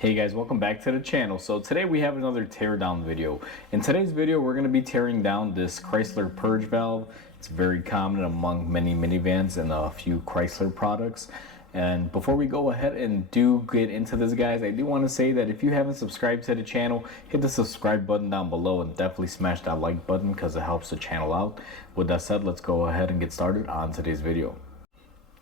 Hey guys, welcome back to the channel. So today we have another teardown video. In today's video we're going to be tearing down this Chrysler Purge valve. It's very common among many minivans and a few Chrysler products. And before we go ahead and do get into this, guys, I do want to say that if you haven't subscribed to the channel, hit the subscribe button down below and definitely smash that like button because it helps the channel out. With that said, let's go ahead and get started on today's video.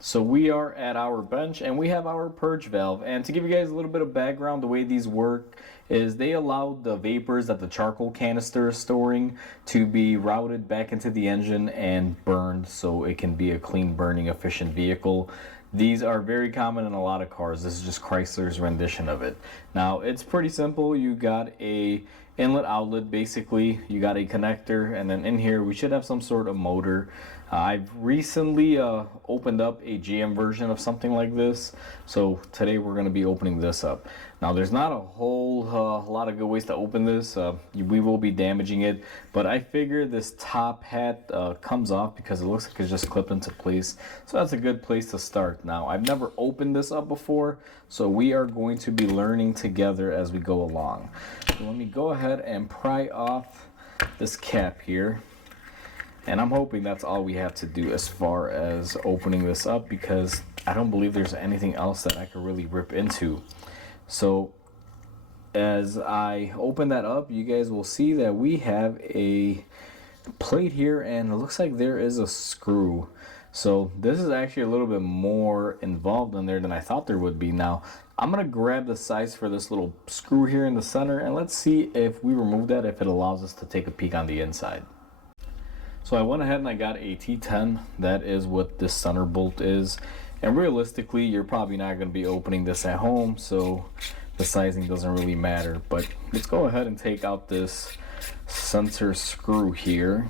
So we are at our bench and we have our purge valve, and to give you guys a little bit of background, the way these work is they allow the vapors that the charcoal canister is storing to be routed back into the engine and burned so it can be a clean burning efficient vehicle. These are very common in a lot of cars. This is just Chrysler's rendition of it. Now it's pretty simple. You got a inlet outlet, basically you got a connector, and then in here we should have some sort of motor. I've recently opened up a GM version of something like this, so today we're going to be opening this up. Now there's not a whole lot of good ways to open this. We will be damaging it, but I figure this top hat comes off because it looks like it's just clipped into place, so that's a good place to start. Now I've never opened this up before, so we are going to be learning together as we go along. So let me go ahead and pry off this cap here. And I'm hoping that's all we have to do as far as opening this up, because I don't believe there's anything else that I could really rip into. So as I open that up, you guys will see that we have a plate here and it looks like there is a screw. So this is actually a little bit more involved in there than I thought there would be. Now I'm gonna grab the size for this little screw here in the center and let's see if we remove that, if it allows us to take a peek on the inside. So I went ahead and I got a T10. That is what this center bolt is. And realistically, you're probably not going to be opening this at home, so the sizing doesn't really matter. But let's go ahead and take out this center screw here.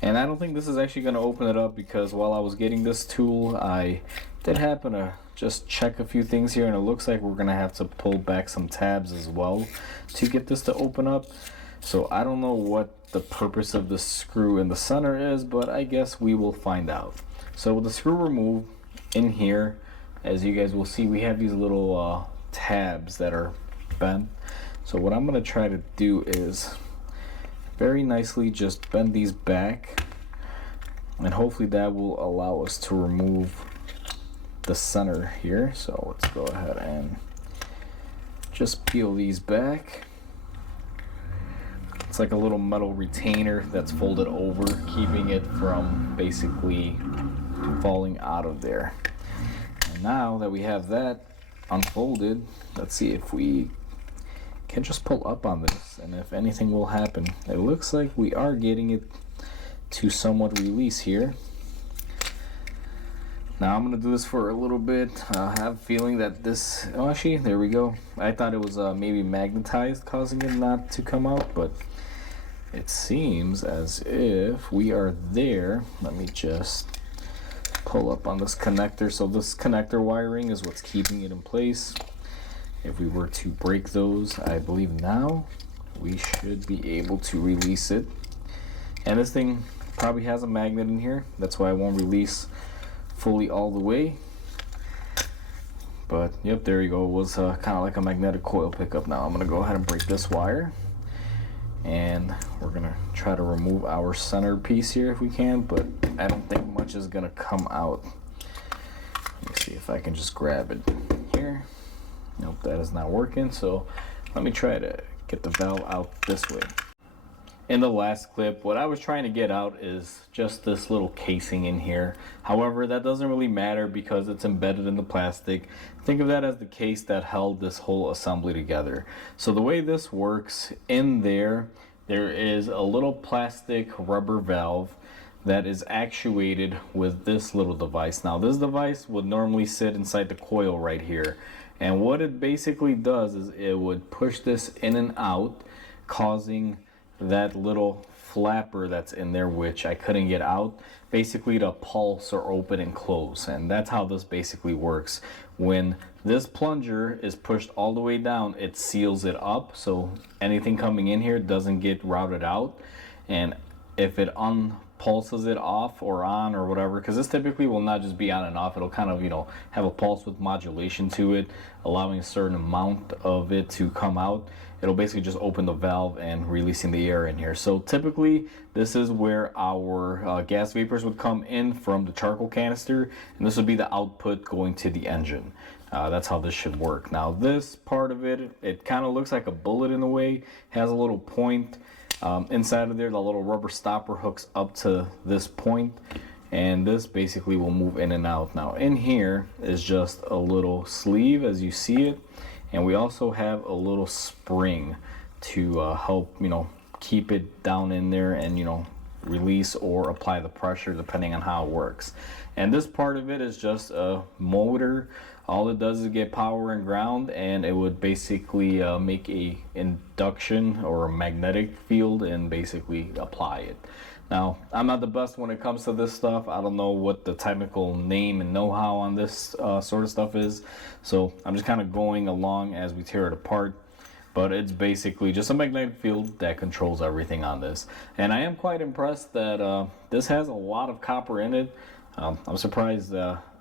And I don't think this is actually going to open it up, because while I was getting this tool, I did happen to just check a few things here, and it looks like we're going to have to pull back some tabs as well to get this to open up. So I don't know what the purpose of the screw in the center is, but I guess we will find out. So with the screw removed, in here, as you guys will see, we have these little tabs that are bent. So what I'm going to try to do is very nicely just bend these back, and hopefully that will allow us to remove the center here. So let's go ahead and just peel these back. It's like a little metal retainer that's folded over, keeping it from basically falling out of there. And now that we have that unfolded, let's see if we can just pull up on this and if anything will happen. It looks like we are getting it to somewhat release here. Now I'm going to do this for a little bit. I have a feeling that this, oh actually, there we go. I thought it was maybe magnetized, causing it not to come out, but it seems as if we are there. Let me just pull up on this connector. So this connector wiring is what's keeping it in place. If we were to break those, I believe now we should be able to release it. And this thing probably has a magnet in here. That's why it won't release fully all the way. But yep, there you go. It was kind of like a magnetic coil pickup. Now I'm going to go ahead and break this wire. And we're gonna try to remove our center piece here if we can, but I don't think much is gonna come out. Let me see if I can just grab it here. Nope, that is not working, so let me try to get the valve out this way. In the last clip, what I was trying to get out is just this little casing in here. However, that doesn't really matter because it's embedded in the plastic. Think of that as the case that held this whole assembly together. So the way this works, in there is a little plastic rubber valve that is actuated with this little device. Now this device would normally sit inside the coil right here. And what it basically does is it would push this in and out, causing that little flapper that's in there, which I couldn't get out, basically to pulse or open and close. And that's how this basically works. When this plunger is pushed all the way down, it seals it up so anything coming in here doesn't get routed out. And if it pulses it off or on or whatever, because this typically will not just be on and off. It'll kind of, you know, have a pulse with modulation to it, allowing a certain amount of it to come out. It'll basically just open the valve and releasing the air in here. So typically this is where our gas vapors would come in from the charcoal canister, and this would be the output going to the engine. That's how this should work. Now this part of it, it kind of looks like a bullet in a way, has a little point inside of there. The little rubber stopper hooks up to this point, and this basically will move in and out. Now in here is just a little sleeve as you see it, and we also have a little spring to help, you know, keep it down in there and, you know, release or apply the pressure depending on how it works. And this part of it is just a motor. All it does is get power and ground, and it would basically make a induction or a magnetic field and basically apply it. Now, I'm not the best when it comes to this stuff. I don't know what the technical name and know-how on this sort of stuff is, so I'm just kind of going along as we tear it apart. But it's basically just a magnetic field that controls everything on this. And I am quite impressed that this has a lot of copper in it. I'm surprised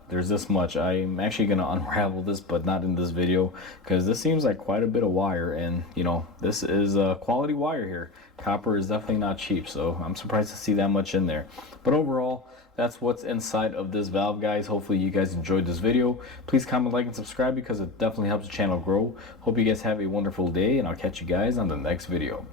there's this much. I'm actually going to unravel this, but not in this video, because this seems like quite a bit of wire, and you know, this is quality wire here. Copper is definitely not cheap, so I'm surprised to see that much in there. But overall, that's what's inside of this valve, guys. Hopefully you guys enjoyed this video. Please comment, like, and subscribe, because it definitely helps the channel grow. Hope you guys have a wonderful day, and I'll catch you guys on the next video.